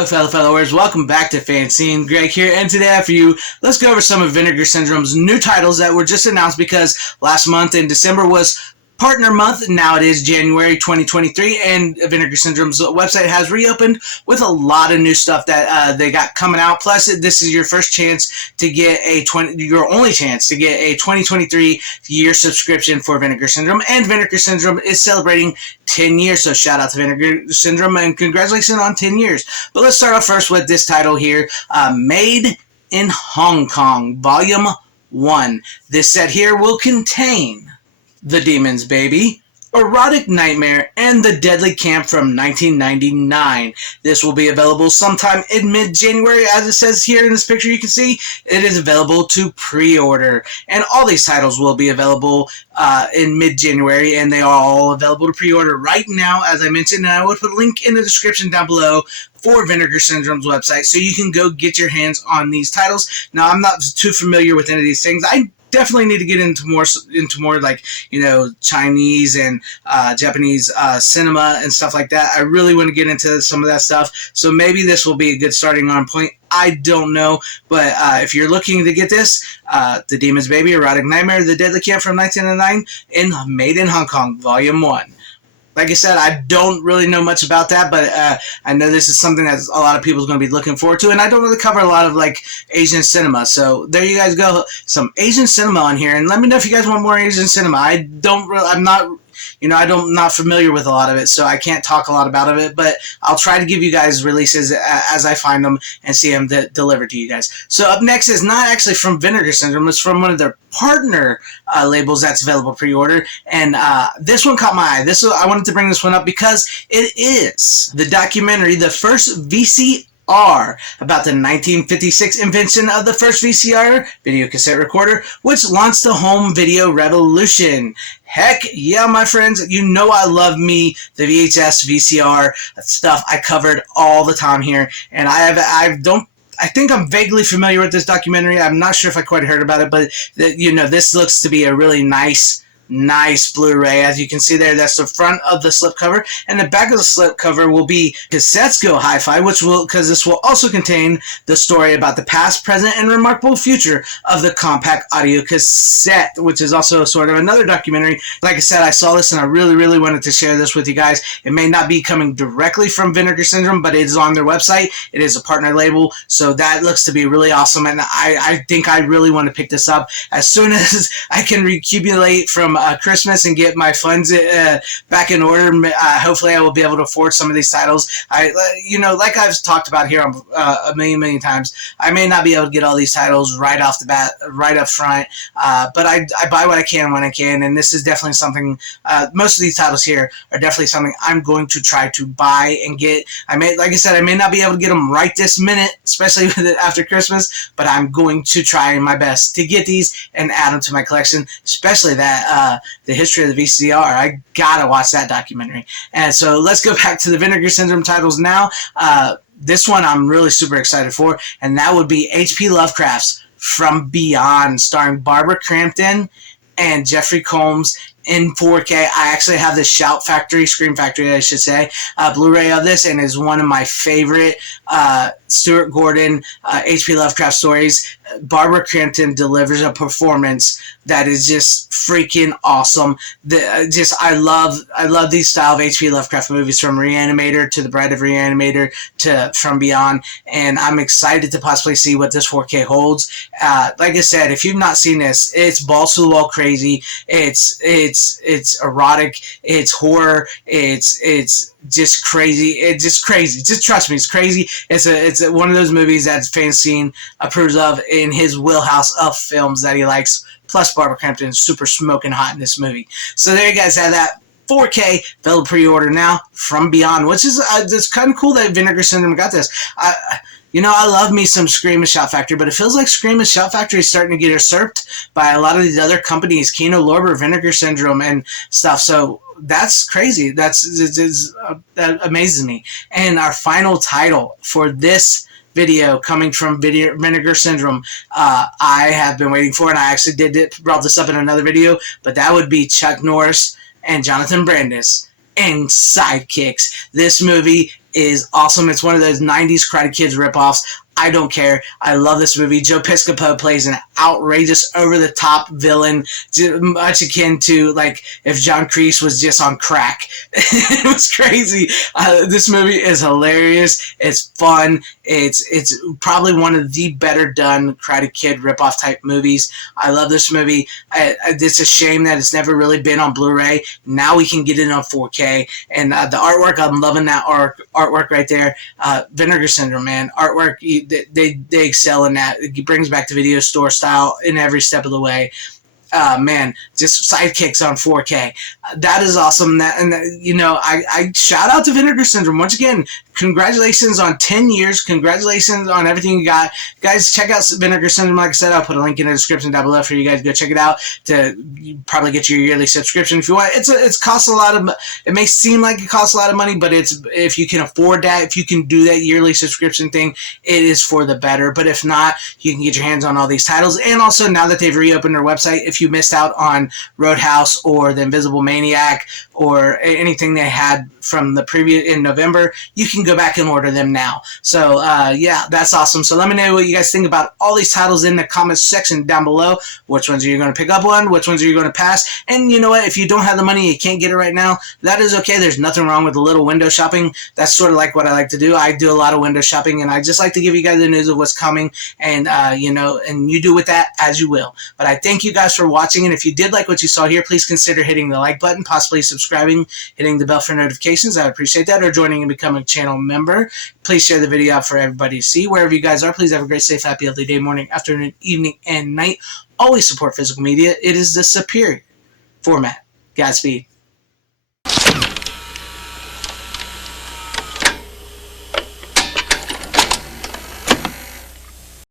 Hello fellow followers, welcome back to FanZcene. Greg here, and today for you, let's go over some of Vinegar Syndrome's new titles that were just announced because last month in December was partner month. Now it is January 2023, and Vinegar Syndrome's website has reopened with a lot of new stuff that they got coming out. Plus, this is your first chance to get your only chance to get a 2023 year subscription for Vinegar Syndrome, and Vinegar Syndrome is celebrating 10 years, so shout out to Vinegar Syndrome and congratulations on 10 years. But let's start off first with this title here, Made in Hong Kong, Volume 1. This set here will contain The Demon's Baby, Erotic Nightmare, and The Deadly Camp from 1999. This will be available sometime in mid-January. As it says here in this picture, you can see it is available to pre-order. And all these titles will be available in mid-January, and they are all available to pre-order right now, as I mentioned. And I will put a link in the description down below for Vinegar Syndrome's website, so you can go get your hands on these titles. Now, I'm not too familiar with any of these things. I definitely need to get into more like, you know, Chinese and Japanese cinema and stuff like that. I really want to get into some of that stuff, so maybe this will be a good starting on point. I don't know, but if you're looking to get this, The Demon's Baby, Erotic Nightmare, The Deadly Camp from 1999, and Made in Hong Kong, Volume 1. Like I said, I don't really know much about that, but I know this is something that a lot of people are going to be looking forward to, and I don't really cover a lot of, like, Asian cinema, so there you guys go. Some Asian cinema on here, and let me know if you guys want more Asian cinema. I'm not, you know, I'm not familiar with a lot of it, so I can't talk a lot about it, but I'll try to give you guys releases as I find them and see them delivered to you guys. So up next is not actually from Vinegar Syndrome, it's from one of their partner labels that's available pre-order, and this one caught my eye. I wanted to bring this one up because it is the documentary, the first VCR, about the 1956 invention of the first VCR, video cassette recorder, which launched the home video revolution. Heck yeah, my friends, you know I love me the VHS, VCR stuff. I covered all the time here, and I think I'm vaguely familiar with this documentary. I'm not sure if I quite heard about it, but you know, this looks to be a really nice Blu-ray. As you can see there, that's the front of the slipcover, and the back of the slipcover will be Cassettes Go Hi-Fi, because this will also contain the story about the past, present, and remarkable future of the compact audio cassette, which is also sort of another documentary. Like I said, I saw this and I really wanted to share this with you guys. It may not be coming directly from Vinegar Syndrome, but it is on their website. It is a partner label, so that looks to be really awesome, and I think I really want to pick this up as soon as I can recupulate from Christmas and get my funds back in order. Hopefully I will be able to afford some of these titles. You know, like I've talked about here a million times, I may not be able to get all these titles right off the bat, right up front, but I buy what I can when I can, and this is definitely something, most of these titles here are definitely something I'm going to try to buy and get. Like I said, I may not be able to get them right this minute, especially after Christmas, but I'm going to try my best to get these and add them to my collection, especially that the history of the VCR. I gotta watch that documentary. And so let's go back to the Vinegar Syndrome titles now. This one I'm really super excited for, and that would be H.P. Lovecraft's From Beyond, starring Barbara Crampton and Jeffrey Combs in 4K. I actually have the Scream Factory, I should say, Blu-ray of this, and is one of my favorite Stuart Gordon, H.P. Lovecraft stories. Barbara Crampton delivers a performance that is just freaking awesome. I love these style of H.P. Lovecraft movies, from Reanimator to The Bride of Reanimator to From Beyond, and I'm excited to possibly see what this 4K holds. Like I said, if you've not seen this, it's balls to the wall crazy. It's erotic, it's horror, it's just crazy. It's just crazy. Just trust me, it's crazy. It's one of those movies that FanZcene approves of in his wheelhouse of films that he likes. Plus, Barbara Crampton is super smoking hot in this movie. So there you guys have that. 4K available pre-order now, From Beyond, which is it's kind of cool that Vinegar Syndrome got this. You know, I love me some Scream and Shout Factory, but it feels like Scream and Shout Factory is starting to get usurped by a lot of these other companies, Kino Lorber, Vinegar Syndrome, and stuff. So that's crazy. That amazes me. And our final title for this video, coming from Vinegar Syndrome, I have been waiting for, and I actually brought this up in another video, but that would be Chuck Norris and Jonathan Brandis and Sidekicks. This movie is awesome. It's one of those 90s Karate Kids ripoffs. I don't care. I love this movie. Joe Piscopo plays an outrageous, over-the-top villain, much akin to like if John Kreese was just on crack. It was crazy. This movie is hilarious. It's fun. It's probably one of the better done Karate Kid ripoff type movies. I love this movie. It's a shame that it's never really been on Blu-ray. Now we can get it on 4K. And the artwork, I'm loving that artwork right there. Vinegar Syndrome, man. Artwork, they excel in that. It brings back the video store style in every step of the way. Man, just sidekicks on 4K. That is awesome. I shout out to Vinegar Syndrome once again. Congratulations on 10 years. Congratulations on everything you got, guys. Check out Vinegar Syndrome. Like I said, I'll put a link in the description down below for you guys to go check it out. To probably get your yearly subscription if you want. It costs a lot of. It may seem like it costs a lot of money, but if you can afford that, if you can do that yearly subscription thing, it is for the better. But if not, you can get your hands on all these titles. And also, now that they've reopened their website, if you missed out on Roadhouse or The Invisible Maniac or anything they had from the previous in November, you can go back and order them now. So yeah, that's awesome. So let me know what you guys think about all these titles in the comments section down below. Which ones are you going to pick up on? Which ones are you going to pass? And you know what? If you don't have the money, you can't get it right now, that is okay. There's nothing wrong with a little window shopping. That's sort of like what I like to do. I do a lot of window shopping, and I just like to give you guys the news of what's coming, and and you do with that as you will. But I thank you guys for watching, and if you did like what you saw here, please consider hitting the like button, possibly subscribing, hitting the bell for notifications. I would appreciate that, or joining and becoming a channel member. Please share the video out for everybody to see. Wherever you guys are, please have a great, safe, happy, healthy day, morning, afternoon, evening, and night. Always support physical media. It is the superior format. Godspeed.